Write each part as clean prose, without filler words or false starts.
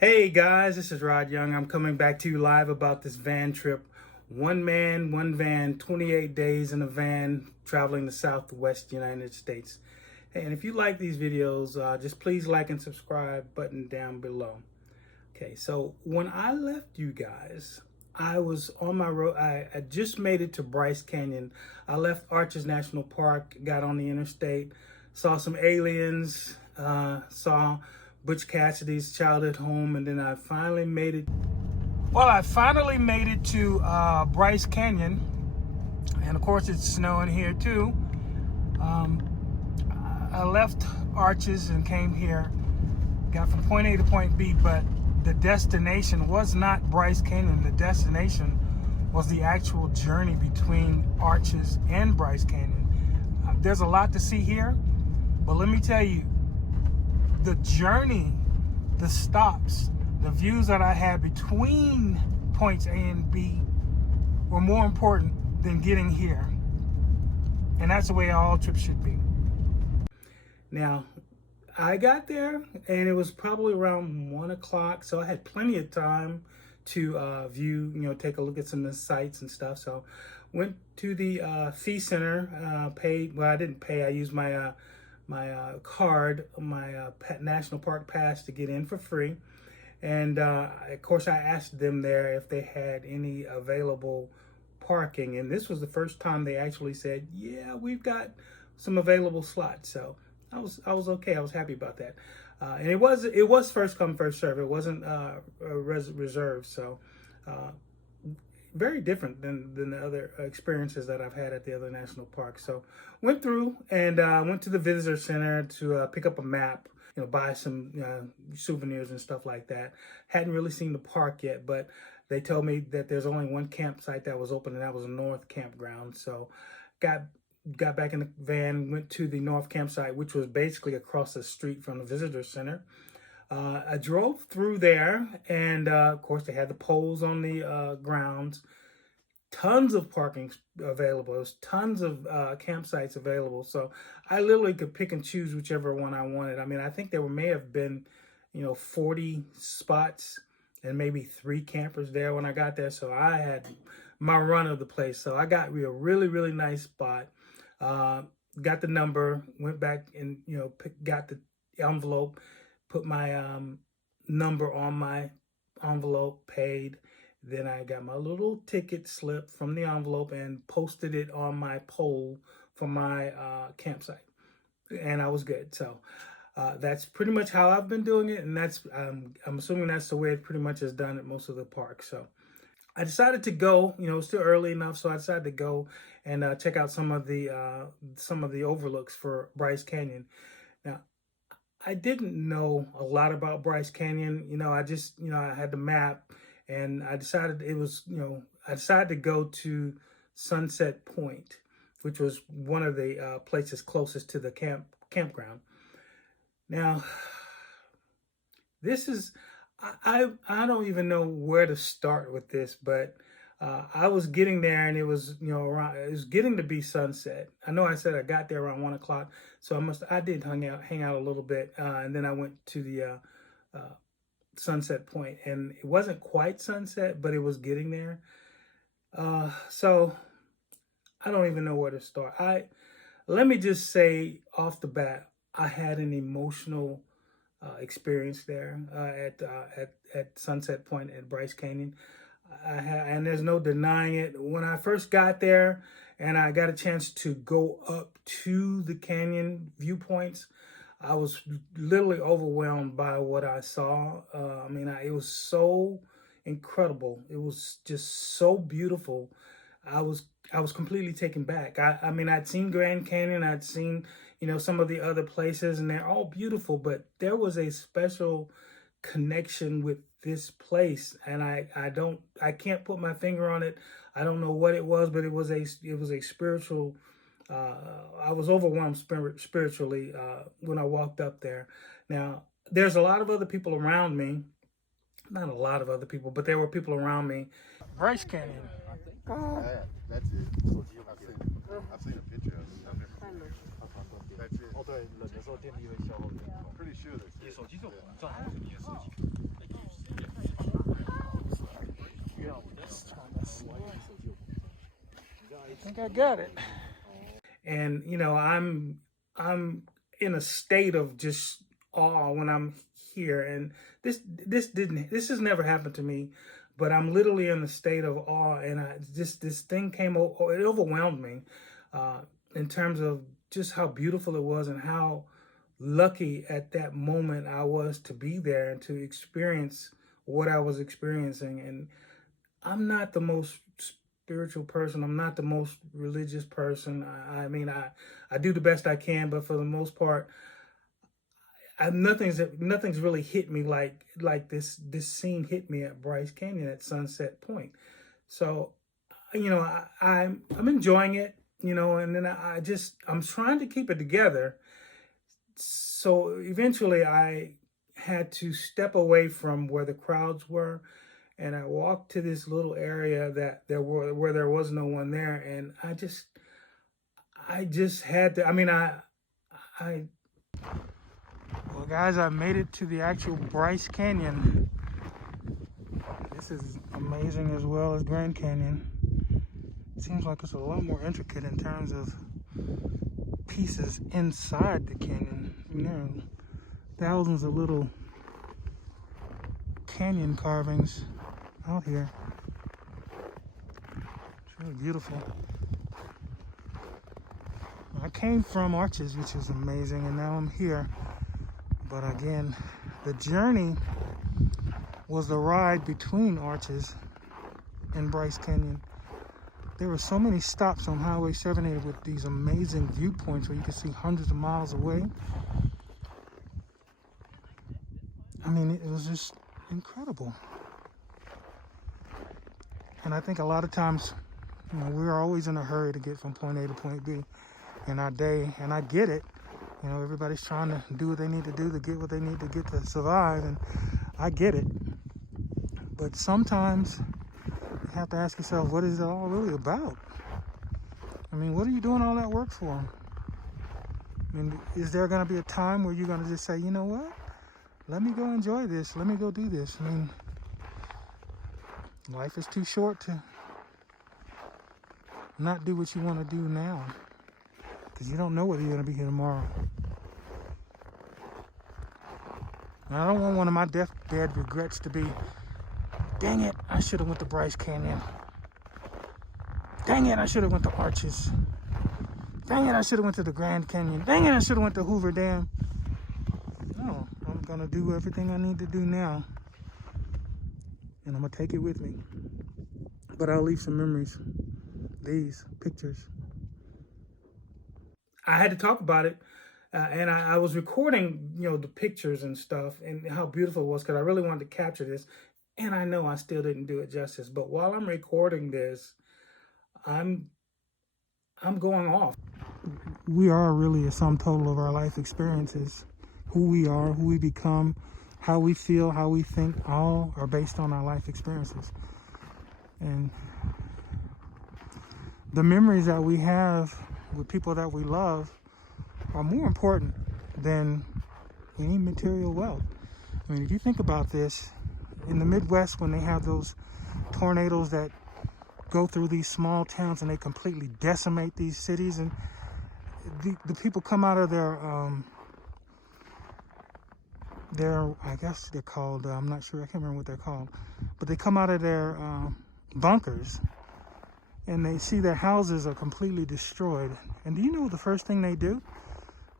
Hey guys, this is Rod Young. I'm coming back to you live about this van trip. One man, one van, 28 days in a van traveling the Southwest United States. Hey, and if you like these videos, just please like and subscribe button down below. Okay, so when I left you guys, I was on my road. I just made it to Bryce Canyon. I left Arches National Park, got on the interstate, saw some aliens, saw Butch Cassidy's childhood home, and then I finally made it. Well, I finally made it to Bryce Canyon, and of course it's snowing here too. I left Arches and came here, got from point A to point B, but the destination was not Bryce Canyon. The destination was the actual journey between Arches and Bryce Canyon. There's a lot to see here, but let me tell you, the journey, the stops, the views that I had between points A and B were more important than getting here. And that's the way all trips should be. Now, I got there and it was probably around 1 o'clock, so I had plenty of time to view, take a look at some of the sites and stuff. So went to the fee center, paid. Well, I didn't pay. I used my card, my National Park pass to get in for free. And of course, I asked them there if they had any available parking. And this was the first time they actually said, yeah, we've got some available slots. So I was okay. I was happy about that. And it was first come, first serve. It wasn't reserved. So very different than the other experiences that I've had at the other national parks. So went through and went to the visitor center to pick up a map, buy some souvenirs and stuff like that. Hadn't really seen the park yet, but they told me that there's only one campsite that was open, and that was a North Campground. So got back in the van, went to the North Campsite, which was basically across the street from the visitor center. I drove through there, and of course they had the poles on the grounds. Tons of parking available. There's tons of campsites available. So I literally could pick and choose whichever one I wanted. I mean, I think there may have been, 40 spots and maybe 3 campers there when I got there. So I had my run of the place. So I got a really, really nice spot. Got the number, went back and, got the envelope, put my number on my envelope, paid. Then I got my little ticket slip from the envelope and posted it on my pole for my campsite. And I was good. So that's pretty much how I've been doing it. And that's I'm assuming that's the way it pretty much is done at most of the parks. So I decided to go, it's still early enough. So I decided to go and check out some of the overlooks for Bryce Canyon. Now, I didn't know a lot about Bryce Canyon. I just, I had the map, and I decided I decided to go to Sunset Point, which was one of the places closest to the campground. Now, this is, I don't even know where to start with this, but I was getting there, and it was, it was getting to be sunset. I know I said I got there around 1 o'clock, so I did hang out a little bit, and then I went to the Sunset Point, and it wasn't quite sunset, but it was getting there. So I don't even know where to start. Let me just say off the bat, I had an emotional experience there at Sunset Point at Bryce Canyon. And there's no denying it. When I first got there and I got a chance to go up to the canyon viewpoints, I was literally overwhelmed by what I saw. It was so incredible. It was just so beautiful. I was completely taken back. I'd seen Grand Canyon, I'd seen, some of the other places, and they're all beautiful, but there was a special connection with this place, and I can't put my finger on it. I don't know what it was, but it was a spiritual. I was overwhelmed spiritually when I walked up there. Now, there's a lot of other people around me. Not a lot of other people, but there were people around me. Bryce Canyon. That's it. I've seen a picture of it. That's it. 哦，对，冷的时候电力会消耗。Pretty sure that's it. 你的手机这种状况是你的事情。think I got it. And you know, I'm in a state of just awe when I'm here. And this has never happened to me, but I'm literally in a state of awe. And this thing came over, it overwhelmed me, in terms of just how beautiful it was and how lucky at that moment I was to be there and to experience what I was experiencing. And I'm not the most spiritual person. I'm not the most religious person. I mean, I do the best I can, but for the most part, nothing's really hit me like this scene hit me at Bryce Canyon at Sunset Point. So, you know, I'm enjoying it, you know, and then I'm trying to keep it together. So eventually, I had to step away from where the crowds were, and I walked to this little area where there was no one there, and I just had to. I mean, I. Well, guys, I made it to the actual Bryce Canyon. This is amazing as well as Grand Canyon. It seems like it's a lot more intricate in terms of pieces inside the canyon. You know, thousands of little canyon carvings out here. It's really beautiful. I came from Arches, which is amazing, and now I'm here. But again, the journey was the ride between Arches and Bryce Canyon. There were so many stops on Highway 78 with these amazing viewpoints where you could see hundreds of miles away. I mean, it was just incredible. And I think a lot of times, you know, we're always in a hurry to get from point A to point B in our day, and I get it. You know, everybody's trying to do what they need to do to get what they need to get to survive, and I get it. But sometimes you have to ask yourself, what is it all really about? I mean, what are you doing all that work for? I mean, is there going to be a time where you're going to just say, you know what? Let me go enjoy this. Let me go do this. I mean, life is too short to not do what you want to do now, because you don't know whether you're going to be here tomorrow. And I don't want one of my deathbed regrets to be, dang it, I should have went to Bryce Canyon. Dang it, I should have went to Arches. Dang it, I should have went to the Grand Canyon. Dang it, I should have went to Hoover Dam. No, I'm going to do everything I need to do now. And I'm going to take it with me. But I'll leave some memories. These pictures. I had to talk about it. And I was recording, you know, the pictures and stuff and how beautiful it was, because I really wanted to capture this. And I know I still didn't do it justice. But while I'm recording this, I'm going off. We are really a sum total of our life experiences. Who we are, who we become, how we feel, how we think, all are based on our life experiences. And the memories that we have with people that we love are more important than any material wealth. I mean, if you think about this, in the Midwest, when they have those tornadoes that go through these small towns and they completely decimate these cities, and the people come out of their I guess they're called, I'm not sure, I can't remember what they're called, but they come out of their bunkers and they see their houses are completely destroyed. And do you know the first thing they do?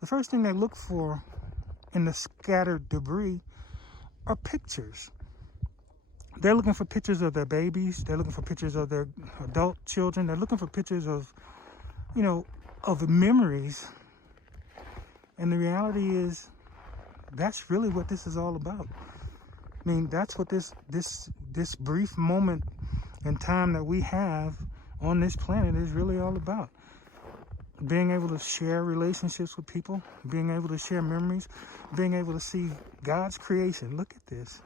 The first thing they look for in the scattered debris are pictures. They're looking for pictures of their babies. They're looking for pictures of their adult children. They're looking for pictures of, you know, of memories. And the reality is, that's really what this is all about. I mean, that's what this brief moment in time that we have on this planet is really all about. Being able to share relationships with people, being able to share memories, being able to see God's creation. Look at this.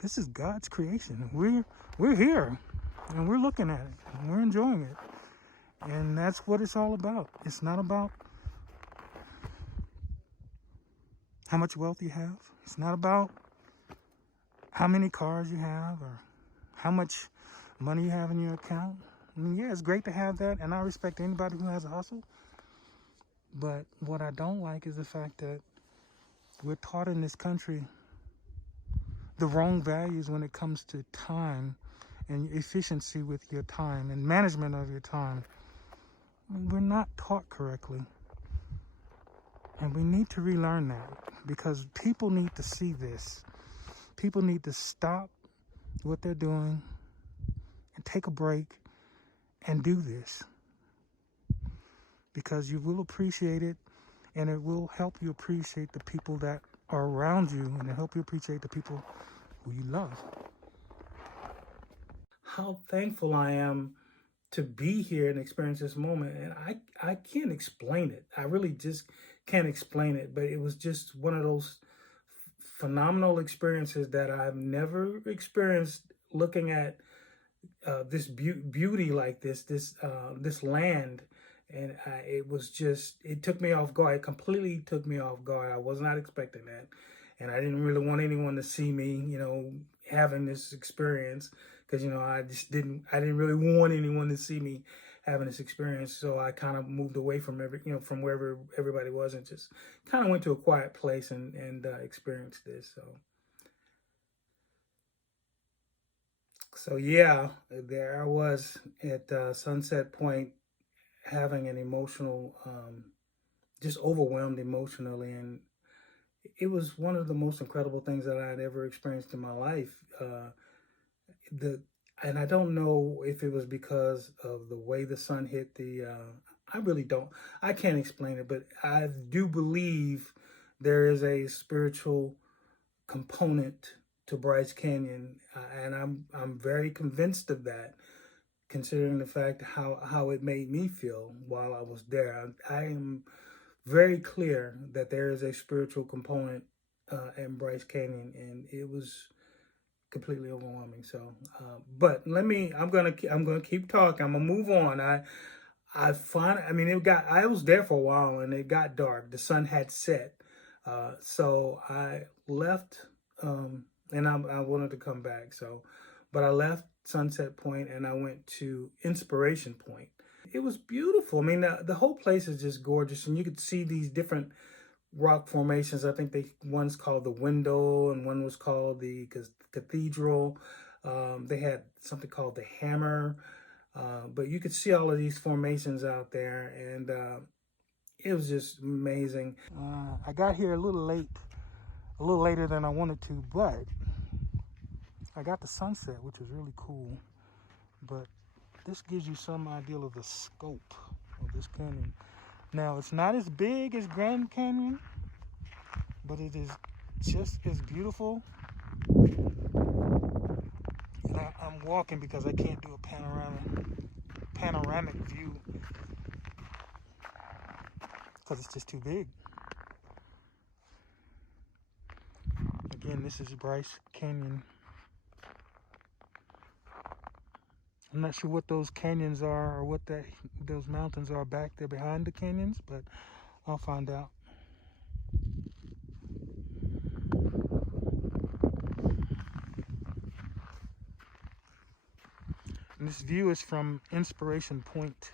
This is God's creation. We're here, and we're looking at it, and we're enjoying it. And that's what it's all about. It's not about how much wealth you have. It's not about how many cars you have or how much money you have in your account. I mean, yeah, it's great to have that, and I respect anybody who has a hustle. But what I don't like is the fact that we're taught in this country the wrong values when it comes to time and efficiency with your time and management of your time. I mean, we're not taught correctly. And we need to relearn that, because people need to see this. People need to stop what they're doing and take a break and do this, because you will appreciate it, and it will help you appreciate the people that are around you, and it help you appreciate the people who you love. How thankful I am to be here and experience this moment. And I can't explain it. I really just can't explain it. But it was just one of those phenomenal experiences that I've never experienced, looking at this beauty like this land. And it took me off guard. It completely took me off guard. I was not expecting that. And I didn't really want anyone to see me, having this experience, because, I didn't really want anyone to see me having this experience. So I kind of moved away from from wherever everybody was, and just kind of went to a quiet place and experienced this. So yeah, there I was at Sunset Point, having an emotional, just overwhelmed emotionally. And it was one of the most incredible things that I'd ever experienced in my life. And I don't know if it was because of the way the sun hit I can't explain it, but I do believe there is a spiritual component to Bryce Canyon, and I'm very convinced of that, considering the fact how it made me feel while I was there. I am very clear that there is a spiritual component in Bryce Canyon, and it was completely overwhelming. So, but I'm gonna keep talking. I'm gonna move on. I was there for a while, and it got dark. The sun had set, so I left, and I wanted to come back. But I left Sunset Point and I went to Inspiration Point. It was beautiful. I mean, the whole place is just gorgeous, and you could see these different rock formations. I think one's called the Window, and one was called the Cathedral. They had something called the Hammer, but you could see all of these formations out there, and it was just amazing. I got here a little later than I wanted to, but I got the sunset, which was really cool. But this gives you some idea of the scope of this canyon. Now, it's not as big as Grand Canyon, but it is just as beautiful. And I'm walking because I can't do a panoramic view, because it's just too big. Again, this is Bryce Canyon. I'm not sure what those canyons are, or what those mountains are back there behind the canyons, but I'll find out. And this view is from Inspiration Point.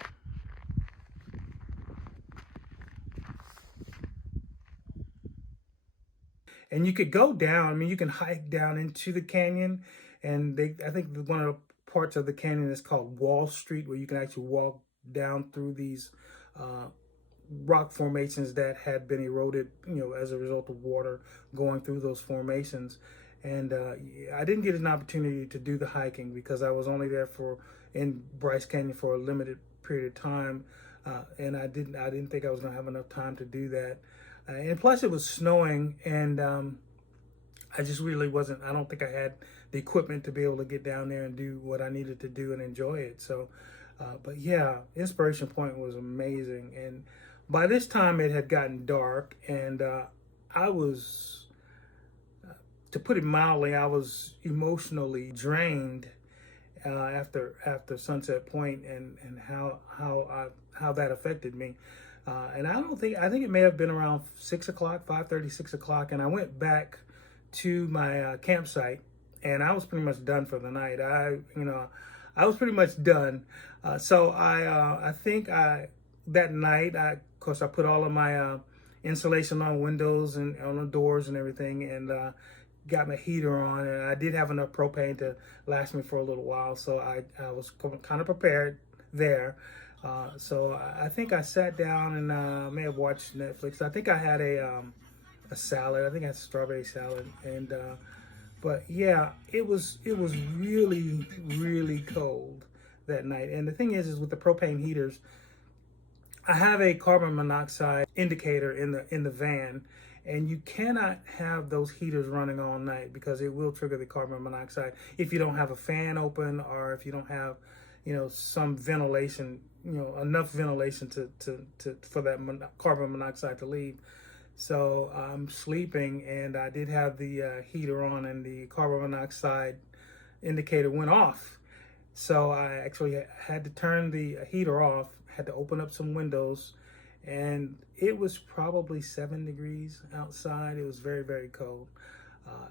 And you could go down. I mean, you can hike down into the canyon, and I think one of the parts of the canyon is called Wall Street, where you can actually walk down through these rock formations that had been eroded, as a result of water going through those formations. And I didn't get an opportunity to do the hiking because I was only there in Bryce Canyon for a limited period of time, and I didn't think I was going to have enough time to do that. And plus, it was snowing, and I just really wasn't. I don't think I had the equipment to be able to get down there and do what I needed to do and enjoy it. So, but yeah, Inspiration Point was amazing. And by this time, it had gotten dark, and I was, to put it mildly, I was emotionally drained after Sunset Point, and how that affected me. And I think it may have been around 6 o'clock, 5:30, 6 o'clock, and I went back to my campsite, and I was pretty much done for the night. I was pretty much done. So I think that night, of course, I put all of my insulation on windows and on the doors and everything, and got my heater on, and I did have enough propane to last me for a little while, so I was kind of prepared there. So I think I sat down and may have watched Netflix. I think I had a salad. I think I had strawberry salad, and but yeah, it was really really cold that night. And the thing is with the propane heaters, I have a carbon monoxide indicator in the van, and you cannot have those heaters running all night because it will trigger the carbon monoxide if you don't have a fan open, or if you don't have, some ventilation, enough ventilation to for that carbon monoxide to leave. So I'm sleeping, and I did have the heater on, and the carbon monoxide indicator went off. So I actually had to turn the heater off, had to open up some windows, and it was probably 7 degrees outside. It was very, very cold,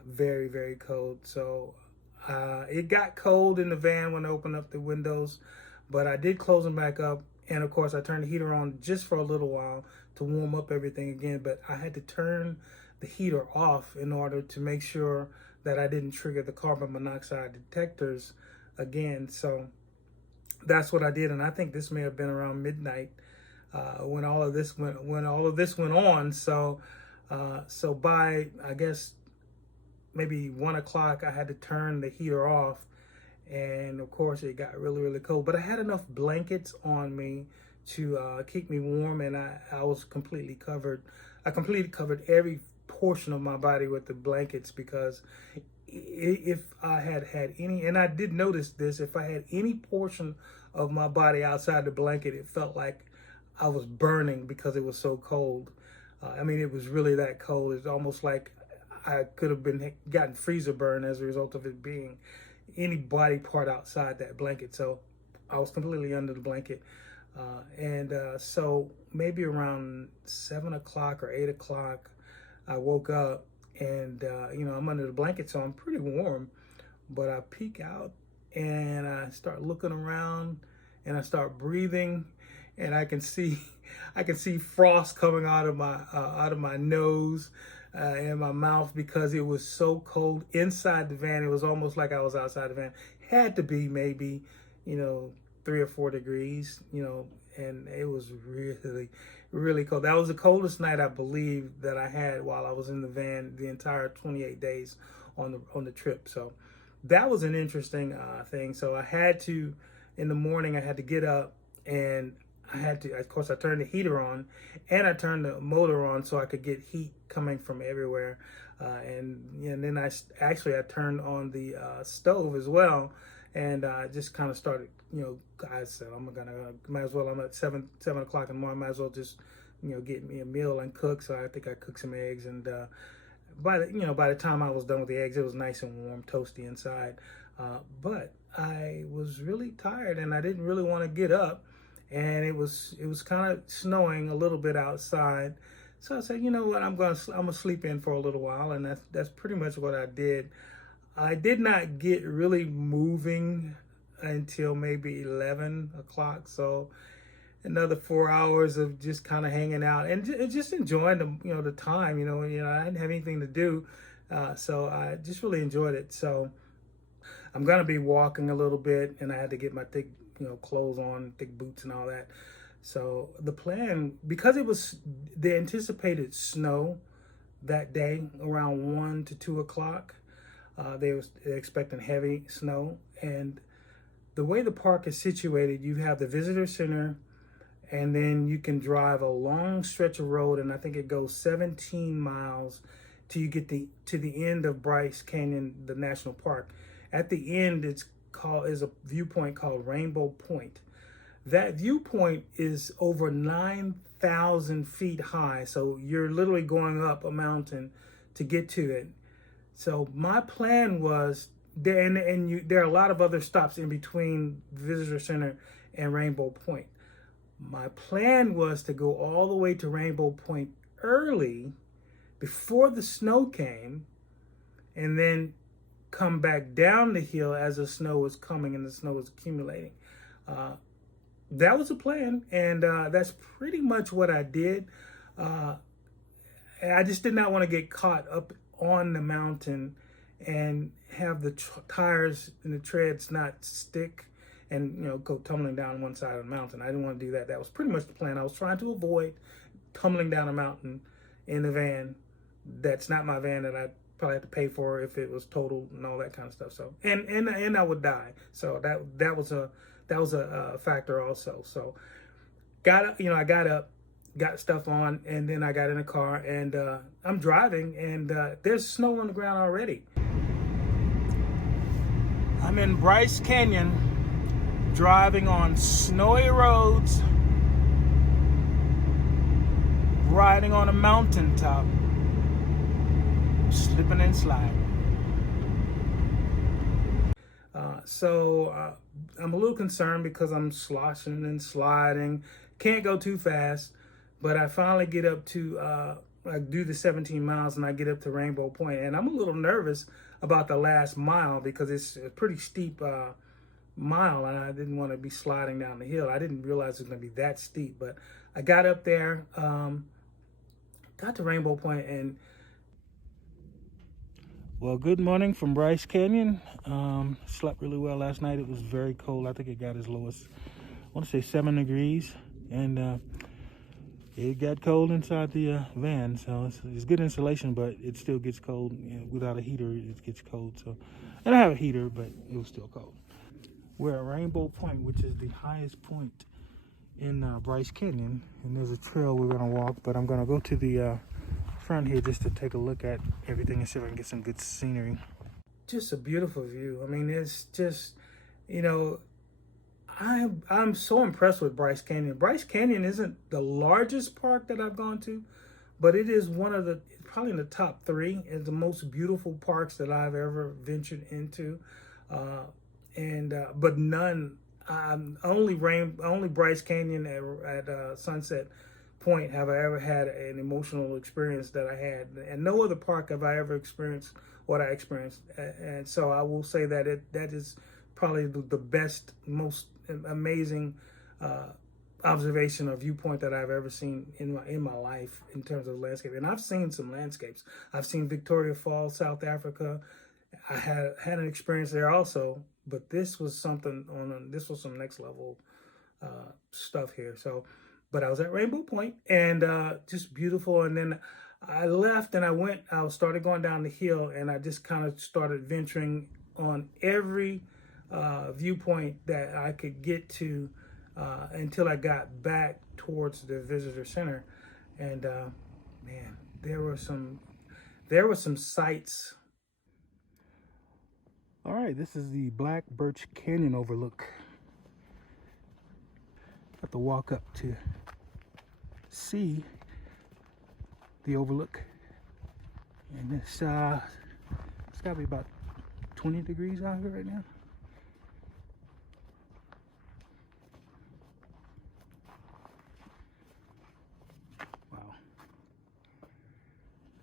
very, very cold. So it got cold in the van when I opened up the windows, but I did close them back up. And of course, I turned the heater on just for a little while to warm up everything again, but I had to turn the heater off in order to make sure that I didn't trigger the carbon monoxide detectors again. So that's what I did, and I think this may have been around midnight when all of this went on. So so by, I guess, maybe 1 o'clock, I had to turn the heater off, and of course it got really really cold. But I had enough blankets on me to keep me warm, and I was completely covered. I completely covered every portion of my body with the blankets, because if I had any, and I did notice this, if I had any portion of my body outside the blanket, it felt like I was burning because it was so cold. I mean, it was really that cold. It's almost like I could have gotten freezer burn as a result of it being any body part outside that blanket. So I was completely under the blanket. So maybe around 7 o'clock or 8 o'clock, I woke up, and I'm under the blanket, so I'm pretty warm. But I peek out, and I start looking around, and I start breathing, and I can see frost coming out of my nose and my mouth, because it was so cold inside the van. It was almost like I was outside the van. Had to be maybe 3 or 4 degrees, and it was really, really cold. That was the coldest night, I believe, that I had while I was in the van the entire 28 days on the trip. So that was an interesting thing. So I had to, in the morning, I had to get up, and I had to, of course, I turned the heater on, and I turned the motor on so I could get heat coming from everywhere. And then I turned on the stove as well, and I just kind of started, I said, might as well, I'm at 7 o'clock in the morning, I might as well just, get me a meal and cook. So I think I cooked some eggs, and by the time I was done with the eggs, it was nice and warm, toasty inside. But I was really tired, and I didn't really want to get up, and it was kind of snowing a little bit outside. So I said, you know what, I'm gonna sleep in for a little while, and that's pretty much what I did. I did not get really moving until maybe 11 o'clock. So another 4 hours of just kind of hanging out and just enjoying the time. I didn't have anything to do, so I just really enjoyed it. So I'm gonna be walking a little bit, and I had to get my thick clothes on, thick boots and all that. So the plan, because it was the anticipated snow that day around 1 to 2 o'clock, they're expecting heavy snow. And the way the park is situated, you have the visitor center, and then you can drive a long stretch of road, and I think it goes 17 miles till you get to the end of Bryce Canyon, the national park. At the end, is a viewpoint called Rainbow Point. That viewpoint is over 9,000 feet high, so you're literally going up a mountain to get to it. So my plan was there, and there are a lot of other stops in between Visitor Center and Rainbow Point. My plan was to go all the way to Rainbow Point early, before the snow came, and then come back down the hill as the snow was coming and the snow was accumulating. That was the plan, and that's pretty much what I did. I just did not want to get caught up on the mountain and have the tires and the treads not stick and, you know, go tumbling down one side of the mountain. I didn't want to do that. That was pretty much the plan. I was trying to avoid tumbling down a mountain in the van. That's not my van that I probably have to pay for if it was totaled and all that kind of stuff. So and I would die. So that was a factor also. So I got up, got stuff on, and then I got in a car, and I'm driving, and there's snow on the ground already. I'm in Bryce Canyon, driving on snowy roads, riding on a mountaintop, slipping and sliding. So I'm a little concerned because I'm sloshing and sliding. Can't go too fast, but I finally get up to, I do the 17 miles and I get up to Rainbow Point, and I'm a little nervous about the last mile because it's a pretty steep mile, and I didn't want to be sliding down the hill. I didn't realize it was going to be that steep, but I got up there, got to Rainbow Point, and well, good morning from Bryce Canyon. Slept really well last night. It was very cold. I think it got as low as, I want to say 7 degrees, and it got cold inside the van. So it's good insulation, but it still gets cold. You know, without a heater, it gets cold. So, and I have a heater, but it was still cold. We're at Rainbow Point, which is the highest point in Bryce Canyon, and there's a trail we're gonna walk, but I'm gonna go to the front here just to take a look at everything and see if I can get some good scenery. Just a beautiful view. I mean, it's just, you know, I'm so impressed with Bryce Canyon. Bryce Canyon isn't the largest park that I've gone to, but it is one of the, probably in the top 3, is the most beautiful parks that I've ever ventured into. But none, only Bryce Canyon at Sunset Point have I ever had an emotional experience that I had, and no other park have I ever experienced what I experienced. And so I will say that that is probably the best, most amazing observation or viewpoint that I've ever seen in my life in terms of landscape. And I've seen some landscapes. I've seen Victoria Falls, South Africa. I had an experience there also, but this was something this was some next level stuff here. So, but I was at Rainbow Point, and just beautiful. And then I left and I started going down the hill, and I just kind of started venturing on every viewpoint that I could get to until I got back towards the visitor center. And man, there were some sights. All right, this is the Birch Canyon Overlook. Have to walk up to see the overlook, and it's got to be about 20 degrees out here right now. Wow,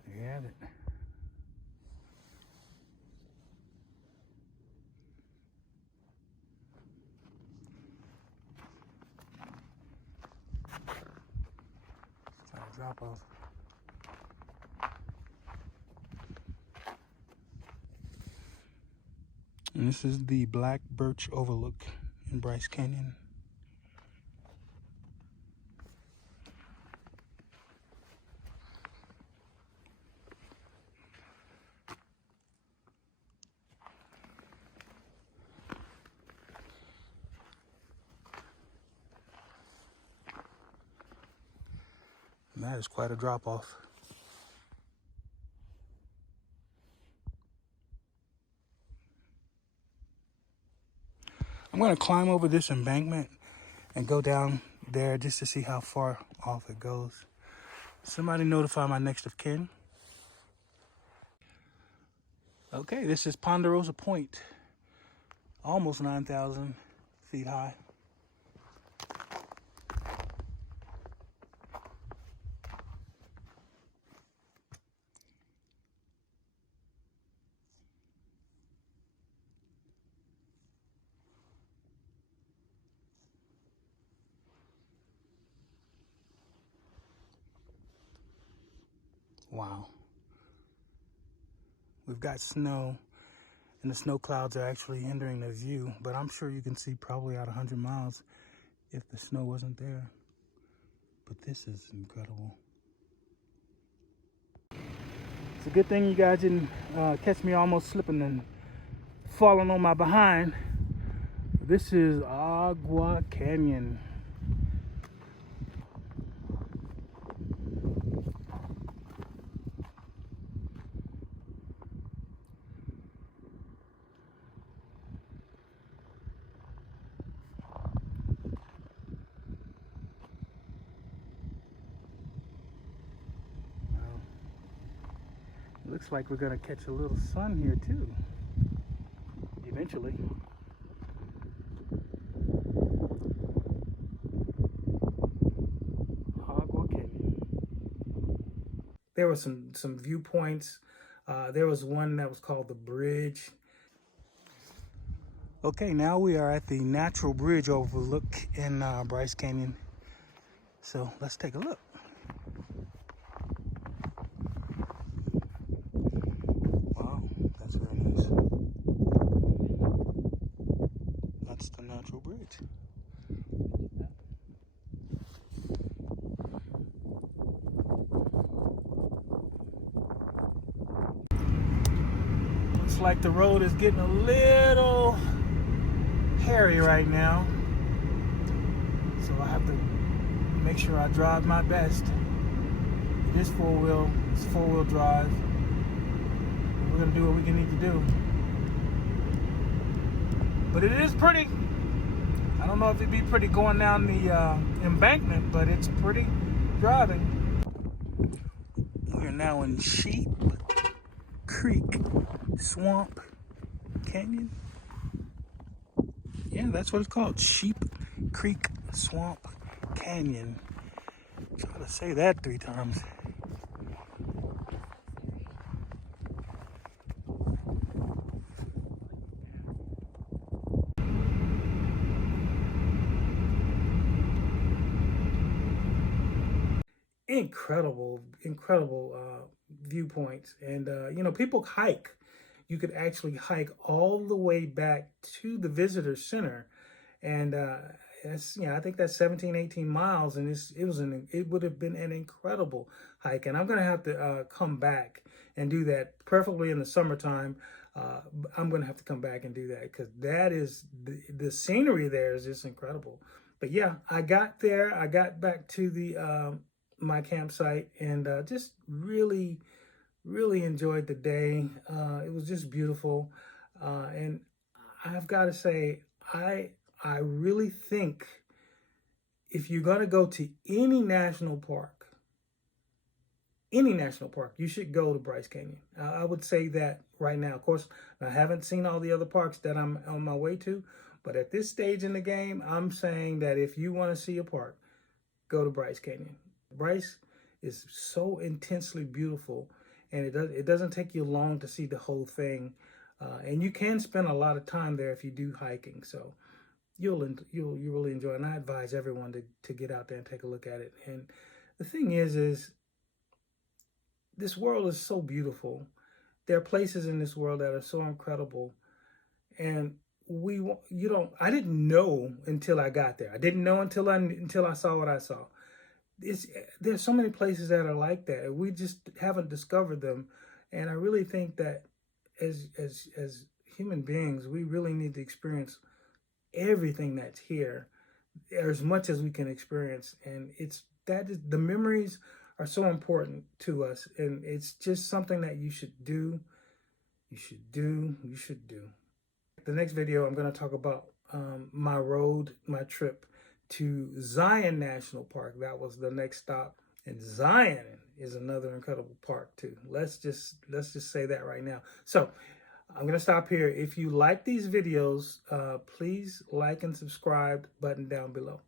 there you have it. Drop off. And this is the Birch Overlook in Bryce Canyon. And that is quite a drop off. I'm going to climb over this embankment and go down there just to see how far off it goes. Somebody notify my next of kin. Okay, this is Ponderosa Point, almost 9,000 feet high. Wow. We've got snow, and the snow clouds are actually hindering the view, but I'm sure you can see probably out 100 miles if the snow wasn't there. But this is incredible. It's a good thing you guys didn't catch me almost slipping and falling on my behind. This is Agua Canyon. Looks like we're gonna catch a little sun here too, eventually. Agua Canyon. There were some viewpoints. There was one that was called the Bridge. Okay, now we are at the natural bridge overlook in Bryce Canyon. So let's take a look. Wow, that's very nice. That's the natural bridge. Looks like the road is getting a little hairy right now, so I have to make sure I drive my best. It is it's four-wheel drive. We're gonna do what we need to do. But it is pretty. I don't know if it'd be pretty going down the embankment, but it's pretty driving. We're now in Sheep Creek Swamp Canyon. Yeah, that's what it's called. Sheep Creek Swamp Canyon. Try to say that 3 times. Incredible viewpoints. And you know, people hike. You could actually hike all the way back to the visitor center, and that's, I think that's 17-18 miles, and it would have been an incredible hike. And I'm gonna have to come back and do that, preferably in the summertime. I'm gonna have to come back and do that, because that is the scenery there is just incredible. But yeah, I got there. I got back to the my campsite, and just really enjoyed the day. It was just beautiful, and I've got to say, I really think if you're going to go to any national park, you should go to Bryce Canyon. I would say that right now. Of course, I haven't seen all the other parks that I'm on my way to, but at this stage in the game, I'm saying that if you want to see a park, go to Bryce Canyon. Bryce is so intensely beautiful, and it doesn't take you long to see the whole thing, and you can spend a lot of time there if you do hiking. So you'll really enjoy it, and I advise everyone to get out there and take a look at it. And the thing is this world is so beautiful. There are places in this world that are so incredible, and I didn't know until I got there. I didn't know until I saw what I saw. There's so many places that are like that. We just haven't discovered them, and I really think that as human beings, we really need to experience everything that's here, as much as we can experience. And the memories are so important to us, and it's just something that you should do. The next video, I'm going to talk about my trip to Zion National Park. That was the next stop, and Zion is another incredible park too. Let's just say that right now. So I'm gonna stop here. If you like these videos, please like and subscribe button down below.